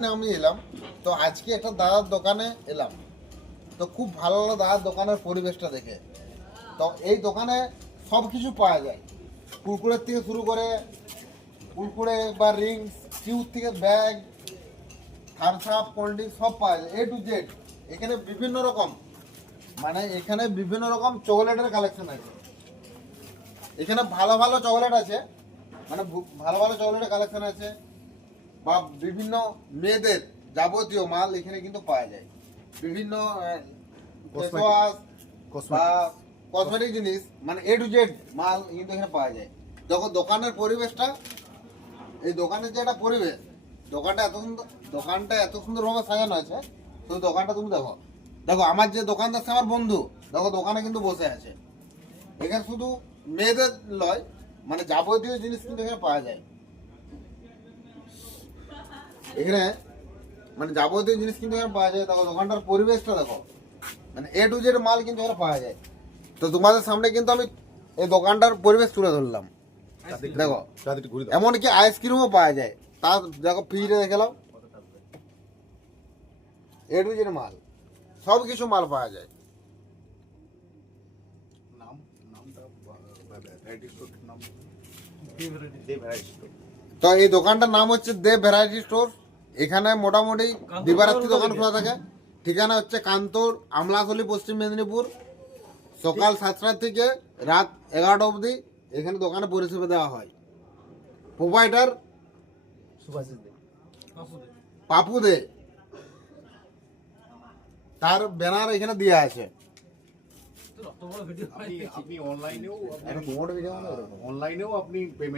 আমি এলাম তো আজকে একটা দাদার দোকানে এলাম, তো খুব ভালো লাগলো দাদার দোকানের পরিবেশটা দেখে। তো এই দোকানে সব কিছু পাওয়া যায়, কুরকুরের থেকে শুরু করে কুরকুরে বা রিংস, কিউর থেকে bag, Thums Up, cold drinks সব পাওয়া যায়, A to Z। এখানে বিভিন্ন রকম চকোলেটের কালেকশন আছে। এখানে ভালো ভালো চকোলেট আছে, ভালো ভালো চকোলেটের কালেকশন আছে, বা বিভিন্ন মেয়েদের যাবতীয় মাল এখানে কিন্তু পাওয়া যায়। বিভিন্ন ফেসওয়াশ বা কসমেটিক জিনিস, A to Z মাল কিন্তু এখানে পাওয়া যায়। দেখো দোকানের পরিবেশটা, এই দোকানের যে একটা পরিবেশ, দোকানটা এত সুন্দরভাবে সাজানো আছে। তো দোকানটা তুমি দেখো, আমার যে দোকানদার সে আমার বন্ধু, দেখো দোকানে কিন্তু বসে আছে। এখানে শুধু মেয়েদের নয়, যাবতীয় জিনিস কিন্তু এখানে পাওয়া যায়। এখানে যাবতীয় জিনিস কিন্তু এখানে পাওয়া যায়। দেখো দোকানটার পরিবেশটা দেখো, A to Z মাল কিন্তু এখানে পাওয়া যায়। তো তোমাদের সামনে কিন্তু আমি এই দোকানটার পরিবেশ তুলে ধরলাম। দেখো এমনকি আইসক্রিমও পাওয়া যায়। তার দেখো ফ্রিজে দেখলাম, A to Z মাল, সব কিছু মাল পাওয়া যায়। তো এই দোকানটার নাম হচ্ছে দেব ভ্যারাইটি স্টোর। এখানে মোটামুটি দিবারাত্রি দোকান খোলা থাকে। ঠিকানা হচ্ছে কান্তর, আমলাখলি, পশ্চিম মেদিনীপুর। সকাল 7টা থেকে রাত 11টা অবধি এখানে দোকানে পরিষেবা দেওয়া হয়। প্রোভাইডার পাপু দে, তার ব্যানার এখানে দেওয়া আছে। আপনি অনলাইনেও আপনি পেমেন্ট